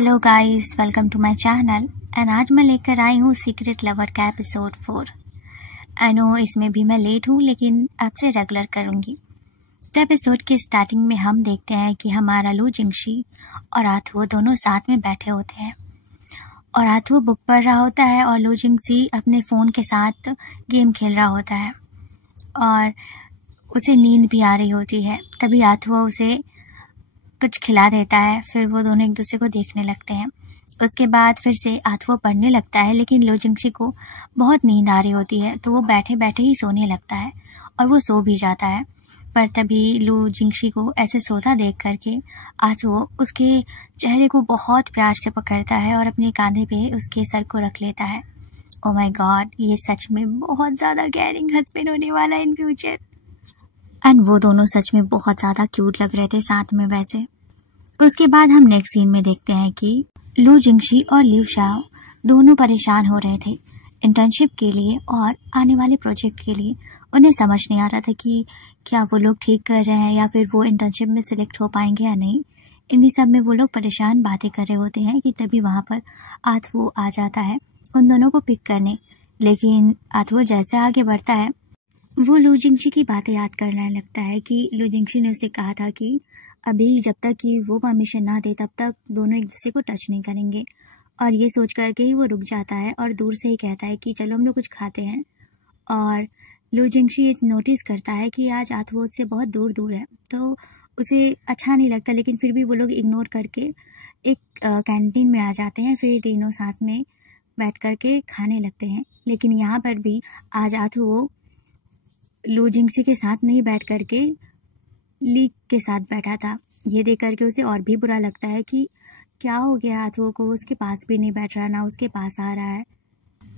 Hello guys, welcome to my channel. And आज मैं लेकर आई हूँ सीक्रेट लवर का एपिसोड 4। आई नो इसमें भी मैं लेट हूँ, लेकिन अब से रेगुलर करूँगी। तो एपिसोड के स्टार्टिंग में हम देखते हैं कि हमारा लू जिंगशी और आथुओ दोनों साथ में बैठे होते हैं और आथुओ बुक पढ़ रहा होता है और लू जिंगशी अपने फ़ोन के साथ गेम खेल रहा होता है और उसे नींद भी आ रही होती है। तभी आथुओ उसे कुछ खिला देता है। फिर वो दोनों एक दूसरे को देखने लगते हैं। उसके बाद फिर से आथुओ पढ़ने लगता है, लेकिन लू जिंगशी को बहुत नींद आ रही होती है तो वो बैठे बैठे ही सोने लगता है और वो सो भी जाता है। पर तभी लू जिंगशी को ऐसे सोता देख करके आथुओ उसके चेहरे को बहुत प्यार से पकड़ता है और अपने कंधे पे उसके सर को रख लेता है। ओह माय गॉड, ये सच में बहुत ज़्यादा केयरिंग हस्बैंड होने वाला है इन फ्यूचर। एंड वो दोनों सच में बहुत ज़्यादा क्यूट लग रहे थे साथ में। वैसे उसके बाद हम नेक्स्ट सीन में देखते हैं कि लू जिंगशी और लिu शाओ दोनों परेशान हो रहे थे इंटर्नशिप के लिए और आने वाले प्रोजेक्ट के लिए। उन्हें समझ नहीं आ रहा था कि क्या वो लोग ठीक कर रहे हैं या फिर वो इंटर्नशिप में सिलेक्ट हो पाएंगे या नहीं। इन्हीं सब में वो लोग परेशान बातें कर रहे होते हैं कि तभी वहाँ पर आथुओ आ जाता है उन दोनों को पिक करने। लेकिन आथुओ जैसे आगे बढ़ता है वो लू जिंगशी की बातें याद करने लगता है कि लू जिंगशी ने उसे कहा था कि अभी जब तक कि वो परमिशन ना दे तब तक दोनों एक दूसरे को टच नहीं करेंगे। और ये सोच करके ही वो रुक जाता है और दूर से ही कहता है कि चलो हम लोग कुछ खाते हैं। और लू जिंगशी ये नोटिस करता है कि आज आथुओ से बहुत दूर दूर है तो उसे अच्छा नहीं लगता, लेकिन फिर भी वो लोग इग्नोर करके एक कैंटीन में आ जाते हैं। फिर तीनों साथ में बैठ करके खाने लगते हैं। लेकिन यहाँ पर भी आज आथुओ लू जिंगशी के साथ नहीं बैठ करके ली के साथ बैठा था। ये देख करके उसे और भी बुरा लगता है कि क्या हो गया आथुओ को, उसके पास भी नहीं बैठ रहा, ना उसके पास आ रहा है।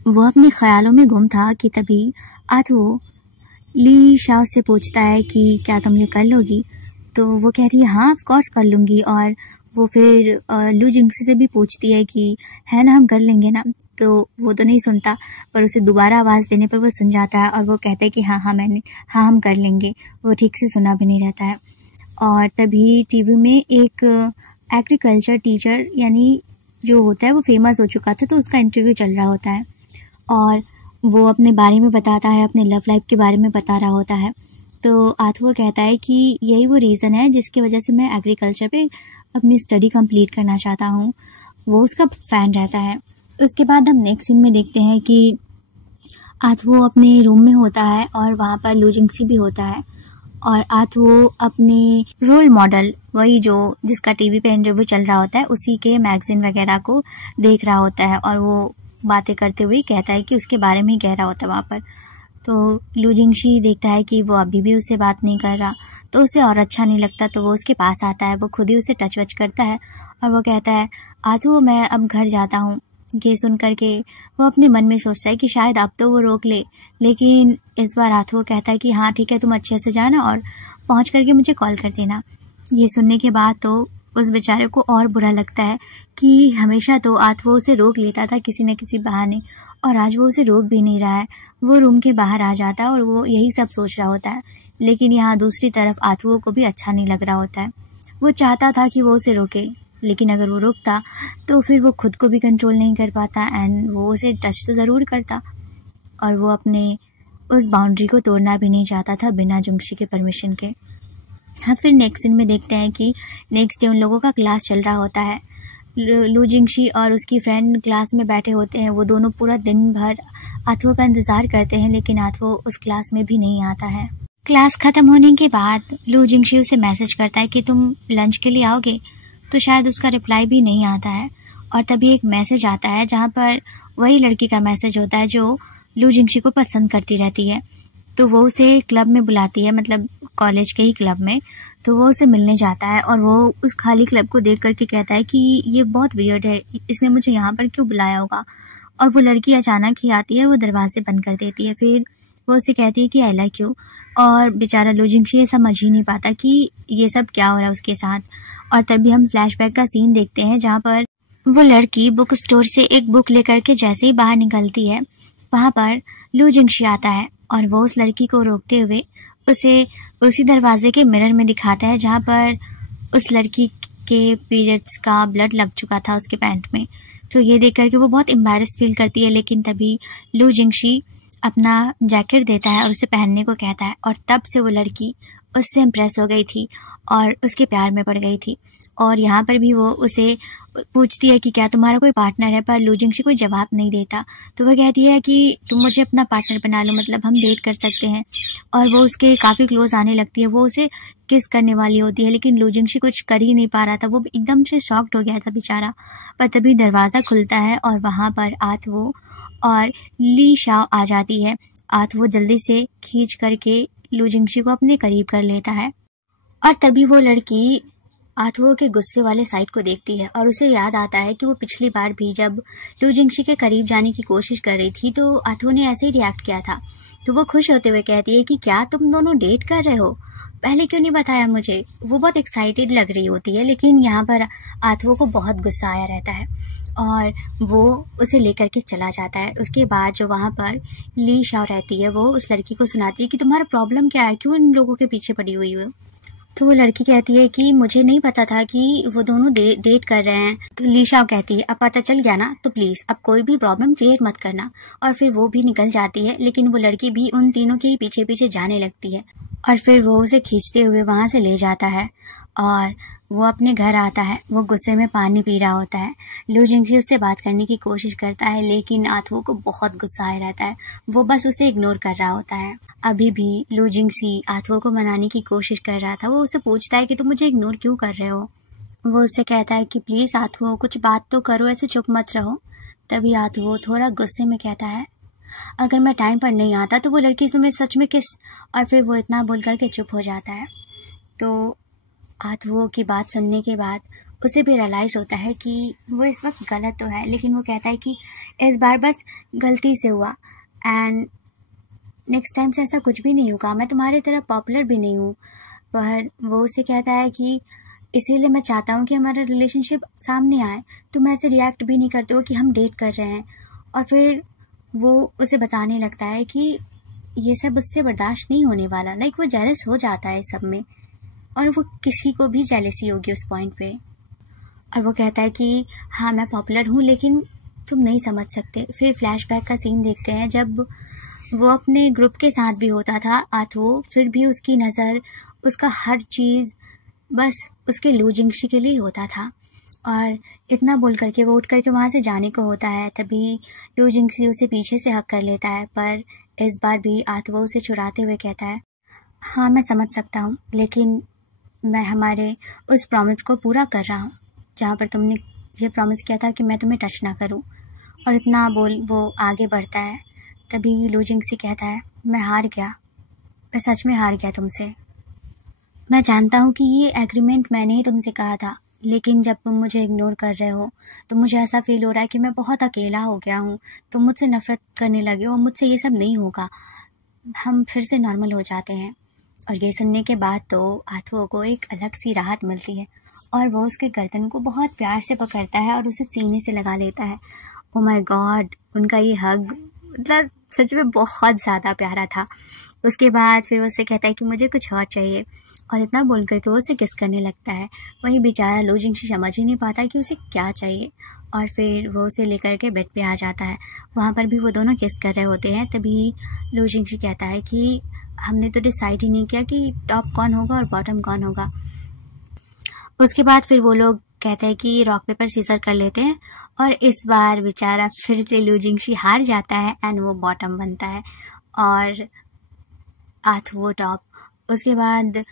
वो अपने ख्यालों में गुम था कि तभी आथुओ ली शाओ से पूछता है कि क्या तुम ये कर लोगी। तो वो कहती है हाँ ऑफ कोर्स कर लूँगी। और वो फिर लू जिंगशी से भी पूछती है कि है ना, हम कर लेंगे ना। तो वो तो नहीं सुनता, पर उसे दोबारा आवाज़ देने पर वो सुन जाता है और वो कहता है कि हाँ हम कर लेंगे। वो ठीक से सुना भी नहीं रहता है। और तभी टीवी में एक एग्रीकल्चर टीचर यानी जो होता है वो फेमस हो चुका था तो उसका इंटरव्यू चल रहा होता है और वो अपने बारे में बताता है, अपने लव लाइफ के बारे में बता रहा होता है। तो आथुओ कहता है कि यही वो रीज़न है जिसकी वजह से मैं एग्रीकल्चर पे अपनी स्टडी कंप्लीट करना चाहता हूँ। वो उसका फ़ैन रहता है। उसके बाद हम नेक्स्ट सीन में देखते हैं कि आथुओ अपने रूम में होता है और वहाँ पर लू जिंगशी भी होता है और आथुओ अपने रोल मॉडल, वही जो जिसका टीवी पे इंटरव्यू चल रहा होता है, उसी के मैगजीन वगैरह को देख रहा होता है और वो बातें करते हुए कहता है कि उसके बारे में ही कह रहा होता है वहाँ पर। तो लू जिंगशी देखता है कि वो अभी भी उससे बात नहीं कर रहा तो उसे और अच्छा नहीं लगता। तो वो उसके पास आता है, वो खुद ही उसे टच वच करता है और वो कहता है आथुओ मैं अब घर जाता हूँ। ये सुन करके वो अपने मन में सोचता है कि शायद अब तो वो रोक ले, लेकिन इस बार आथुओ कहता है कि हाँ ठीक है, तुम अच्छे से जाना और पहुँच करके मुझे कॉल कर देना। ये सुनने के बाद तो उस बेचारे को और बुरा लगता है कि हमेशा तो आथुओ उसे रोक लेता था किसी न किसी बहाने और आज वो उसे रोक भी नहीं रहा है। वो रूम के बाहर आ जाता है और वो यही सब सोच रहा होता है। लेकिन यहाँ दूसरी तरफ आथुओ को भी अच्छा नहीं लग रहा होता है। वो चाहता था कि वो उसे रोके, लेकिन अगर वो रोकता तो फिर वो खुद को भी कंट्रोल नहीं कर पाता एंड वो उसे टच तो ज़रूर करता और वो अपने उस बाउंड्री को तोड़ना भी नहीं चाहता था बिना जिंगशी के परमिशन के। हाँ, फिर नेक्स्ट सीन में देखते हैं कि नेक्स्ट डे उन लोगों का क्लास चल रहा होता है। लू जिंगशी और उसकी फ्रेंड क्लास में बैठे होते हैं। वो दोनों पूरा दिन भर आथुओ का इंतज़ार करते हैं, लेकिन आथुओ उस क्लास में भी नहीं आता है। क्लास ख़त्म होने के बाद लू जिंगशी उसे मैसेज करता है कि तुम लंच के लिए आओगे, तो शायद उसका रिप्लाई भी नहीं आता है। और तभी एक मैसेज आता है जहाँ पर वही लड़की का मैसेज होता है जो लू जिंगशी को पसंद करती रहती है। तो वो उसे क्लब में बुलाती है, मतलब कॉलेज के ही क्लब में। तो वो उसे मिलने जाता है और वो उस खाली क्लब को देख करके कहता है कि ये बहुत वियर्ड है, इसने मुझे यहाँ पर क्यों बुलाया होगा। और वो लड़की अचानक ही आती है और वो दरवाजे बंद कर देती है। फिर वो उसे कहती है कि आई लाइक यू। और बेचारा लू जिंगशी ये समझ ही नहीं पाता कि ये सब क्या हो रहा है उसके साथ। और तभी हम फ्लैशबैक का सीन देखते हैं जहाँ पर वो लड़की बुक स्टोर से एक बुक लेकर के जैसे ही बाहर निकलती है वहाँ पर लू जिंगशी आता है और वो उस लड़की को रोकते हुए उसे उसी दरवाजे के मिरर में दिखाता है जहाँ पर उस लड़की के पीरियड्स का ब्लड लग चुका था उसके पैंट में। तो ये देख करके वो बहुत एम्बैरेस फील करती है, लेकिन तभी लू जिंगशी अपना जैकेट देता है और उसे पहनने को कहता है, और तब से वो लड़की उससे इम्प्रेस हो गई थी और उसके प्यार में पड़ गई थी। और यहाँ पर भी वो उसे पूछती है कि क्या तुम्हारा कोई पार्टनर है, पर लू जिंगशी कोई जवाब नहीं देता। तो वह कहती है कि तुम मुझे अपना पार्टनर बना लो, मतलब हम डेट कर सकते हैं। और वो उसके काफ़ी क्लोज आने लगती है, वो उसे किस करने वाली होती है, लेकिन लू जिंगशी कुछ कर ही नहीं पा रहा था, वो एकदम से शॉक्ड हो गया था बेचारा। पर तभी दरवाज़ा खुलता है और वहाँ पर आथवो और ली शाओ आ जाती है। आथवो जल्दी से खींच करके लू जिंगशी को अपने करीब कर लेता है, और तभी वो लड़की आथवो के गुस्से वाले साइड को देखती है और उसे याद आता है कि वो पिछली बार भी जब लू जिंगशी के करीब जाने की कोशिश कर रही थी तो आथवो ने ऐसे ही रिएक्ट किया था। तो वो खुश होते हुए कहती है कि क्या तुम दोनों डेट कर रहे हो, पहले क्यों नहीं बताया मुझे। वो बहुत एक्साइटेड लग रही होती है, लेकिन यहाँ पर आथवो को बहुत गुस्सा आया रहता है और वो उसे लेकर के चला जाता है। उसके बाद जो वहाँ पर ली शाओ रहती है वो उस लड़की को सुनाती है कि तुम्हारा प्रॉब्लम क्या है, क्यों इन लोगों के पीछे पड़ी हुई हो। तो वो लड़की कहती है कि मुझे नहीं पता था कि वो दोनों डेट कर रहे हैं। तो ली शाओ कहती है अब पता चल गया ना, तो प्लीज अब कोई भी प्रॉब्लम क्रिएट मत करना। और फिर वो भी निकल जाती है, लेकिन वो लड़की भी उन तीनों के पीछे पीछे जाने लगती है और फिर वो उसे खींचते हुए वहां से ले जाता है और वो अपने घर आता है। वो गुस्से में पानी पी रहा होता है। लू जिंगशी उससे बात करने की कोशिश करता है, लेकिन आथवो को बहुत गुस्सा आया रहता है, वो बस उसे इग्नोर कर रहा होता है। अभी भी लू जिंगशी आथवो को मनाने की कोशिश कर रहा था। वो उसे पूछता है कि तुम मुझे इग्नोर क्यों कर रहे हो। वो उससे कहता है कि प्लीज आथवो कुछ बात तो करो, ऐसे चुप मत रहो। तभी आथवो थोड़ा गुस्से में कहता है अगर मैं टाइम पर नहीं आता तो वो लड़की तुम्हें सच में किस, और फिर वो इतना बोल करके चुप हो जाता है। तो आथवो की बात सुनने के बाद उसे भी रियलाइज़ होता है कि वो इस वक्त गलत तो है, लेकिन वो कहता है कि इस बार बस गलती से हुआ एंड नेक्स्ट टाइम से ऐसा कुछ भी नहीं होगा, मैं तुम्हारी तरह पॉपुलर भी नहीं हूँ। पर वो उसे कहता है कि इसीलिए मैं चाहता हूँ कि हमारा रिलेशनशिप सामने आए, तुम ऐसे रिएक्ट भी नहीं करते हो कि हम डेट कर रहे हैं। और फिर वो उसे बताने लगता है कि ये सब उससे बर्दाश्त नहीं होने वाला। लाइक वो जेलस हो जाता है सब में, और वो किसी को भी जेलसी होगी उस पॉइंट पे। और वो कहता है कि हाँ मैं पॉपुलर हूँ, लेकिन तुम नहीं समझ सकते। फिर फ्लैशबैक का सीन देखते हैं जब वो अपने ग्रुप के साथ भी होता था आथवो, फिर भी उसकी नज़र, उसका हर चीज़ बस उसके लू जिंगशी के लिए होता था। और इतना बोल करके वो उठ करके वहाँ से जाने को होता है, तभी लू जिंगशी उसे पीछे से हक कर लेता है। पर इस बार भी आथवो उसे छुड़ाते हुए कहता है हाँ मैं समझ सकता हूँ, लेकिन मैं हमारे उस प्रॉमिस को पूरा कर रहा हूँ जहाँ पर तुमने ये प्रॉमिस किया था कि मैं तुम्हें टच ना करूँ। और इतना बोल वो आगे बढ़ता है। तभी लू जिंगशी कहता है मैं हार गया, मैं सच में हार गया तुमसे। मैं जानता हूँ कि ये एग्रीमेंट मैंने ही तुमसे कहा था, लेकिन जब तुम मुझे इग्नोर कर रहे हो तो मुझे ऐसा फील हो रहा है कि मैं बहुत अकेला हो गया हूँ। तुम मुझसे नफरत करने लगे हो, मुझसे ये सब नहीं होगा, हम फिर से नॉर्मल हो जाते हैं। और ये सुनने के बाद तो आथवो को एक अलग सी राहत मिलती है और वो उसके गर्दन को बहुत प्यार से पकड़ता है और उसे सीने से लगा लेता है। ओ माय गॉड, उनका ये हग मतलब सच में बहुत ज़्यादा प्यारा था। उसके बाद फिर वो उससे कहता है कि मुझे कुछ और चाहिए, और इतना बोल करके वो उसे किस करने लगता है। वही बेचारा लू जिंगशी समझ ही नहीं पाता कि उसे क्या चाहिए, और फिर वो उसे लेकर के बेड पे आ जाता है। वहाँ पर भी वो दोनों किस कर रहे होते हैं। तभी लू जिंगशी कहता है कि हमने तो डिसाइड ही नहीं किया कि टॉप कौन होगा और बॉटम कौन होगा। उसके बाद फिर वो लोग कहते हैं कि रॉक पेपर सीजर कर लेते हैं, और इस बार बेचारा फिर से लू जिंगशी हार जाता है एंड वो बॉटम बनता है और आथवो टॉप। उसके बाद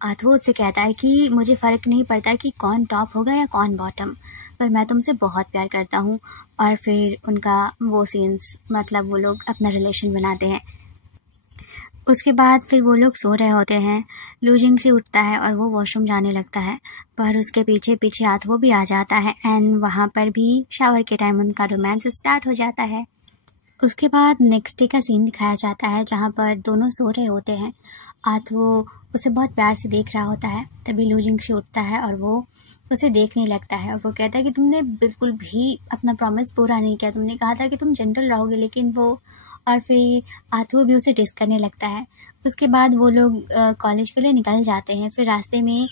आथवो उससे कहता है कि मुझे फ़र्क नहीं पड़ता कि कौन टॉप होगा या कौन बॉटम, पर मैं तुमसे बहुत प्यार करता हूँ। और फिर उनका वो सीन्स मतलब वो लोग अपना रिलेशन बनाते हैं। उसके बाद फिर वो लोग सो रहे होते हैं। लू जिंगशी उठता है और वो वॉशरूम जाने लगता है, पर उसके पीछे पीछे आथवो भी आ जाता है एंड वहाँ पर भी शावर के टाइम उनका रोमांस स्टार्ट हो जाता है। उसके बाद नेक्स्ट डे का सीन दिखाया जाता है जहाँ पर दोनों सो रहे होते हैं। आथवो उसे बहुत प्यार से देख रहा होता है। तभी लू जिंगशी उठता है और वो उसे देखने लगता है और वो कहता है कि तुमने बिल्कुल भी अपना प्रॉमिस पूरा नहीं किया, तुमने कहा था कि तुम जेंटल रहोगे, लेकिन वो, और फिर आथवो भी उसे डिस करने लगता है। उसके बाद वो लोग कॉलेज के लिए निकल जाते हैं। फिर रास्ते में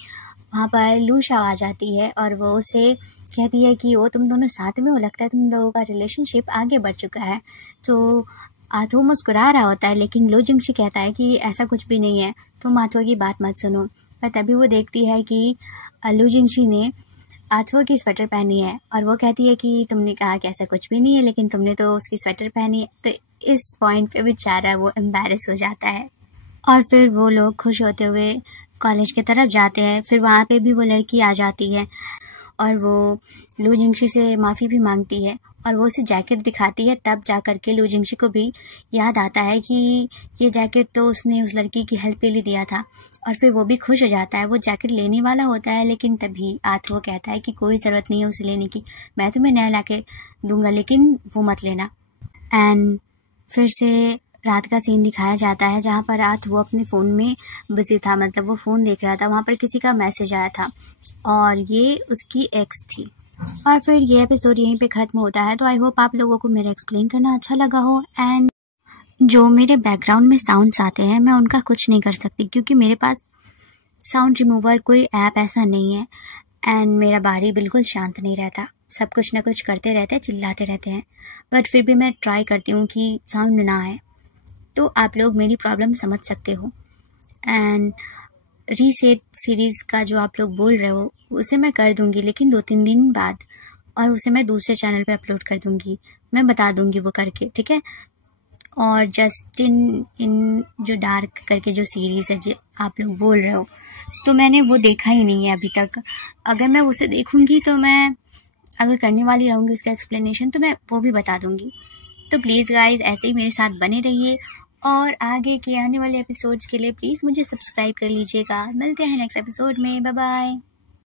वहाँ पर लूशा आ जाती है और वो उसे कहती है कि वो तुम दोनों साथ में हो, लगता है तुम लोगों का रिलेशनशिप आगे बढ़ चुका है। तो आथो मुस्कुरा रहा होता है, लेकिन लो जिंगशी कहता है कि ऐसा कुछ भी नहीं है, तुम आथो की बात मत सुनो। पर तभी वो देखती है कि लो जिंगशी ने आथो की स्वेटर पहनी है और वो कहती है कि तुमने कहा कि ऐसा कुछ भी नहीं है, लेकिन तुमने तो उसकी स्वेटर पहनी है। तो इस पॉइंट पे बेचारा वो एम्बैरेस हो जाता है और फिर वो लोग खुश होते हुए कॉलेज की तरफ जाते हैं। फिर वहाँ पे भी वो लड़की आ जाती है और वो लो जिंगशी से माफ़ी भी मांगती है और वो उसे जैकेट दिखाती है। तब जा कर के लो जिंगशी को भी याद आता है कि ये जैकेट तो उसने उस लड़की की हेल्प के लिए दिया था और फिर वो भी खुश हो जाता है। वो जैकेट लेने वाला होता है, लेकिन तभी आथो कहता है कि कोई ज़रूरत नहीं है उसे लेने की, मैं तुम्हें नया ला के दूँगा, लेकिन वो मत लेना। एंड फिर से रात का सीन दिखाया जाता है जहाँ पर वो अपने फ़ोन में बिजी था, मतलब वो फ़ोन देख रहा था। वहाँ पर किसी का मैसेज आया था और ये उसकी एक्स थी। और फिर ये एपिसोड यहीं पे ख़त्म होता है। तो आई होप आप लोगों को मेरा एक्सप्लेन करना अच्छा लगा हो। एंड जो मेरे बैकग्राउंड में साउंड्स आते हैं मैं उनका कुछ नहीं कर सकती, क्योंकि मेरे पास साउंड रिमूवर कोई ऐप ऐसा नहीं है। एंड मेरा बारी बिल्कुल शांत नहीं रहता, सब कुछ ना कुछ करते रहते हैं, चिल्लाते रहते हैं, बट फिर भी मैं ट्राई करती हूँ कि साउंड ना आए। तो आप लोग मेरी प्रॉब्लम समझ सकते हो। एंड रीसेट सीरीज़ का जो आप लोग बोल रहे हो उसे मैं कर दूंगी, लेकिन 2-3 दिन बाद, और उसे मैं दूसरे चैनल पे अपलोड कर दूंगी। मैं बता दूंगी वो करके, ठीक है। और जस्टिन इन जो डार्क करके जो सीरीज़ है जो आप लोग बोल रहे हो, तो मैंने वो देखा ही नहीं है अभी तक। अगर मैं उसे देखूंगी तो मैं अगर करने वाली रहूँगी उसका एक्सप्लेनेशन, तो मैं वो भी बता दूंगी। तो प्लीज़ गाइज ऐसे ही मेरे साथ बने रहिए और आगे के आने वाले एपिसोड्स के लिए प्लीज़ मुझे सब्सक्राइब कर लीजिएगा। मिलते हैं नेक्स्ट एपिसोड में, बाय बाय।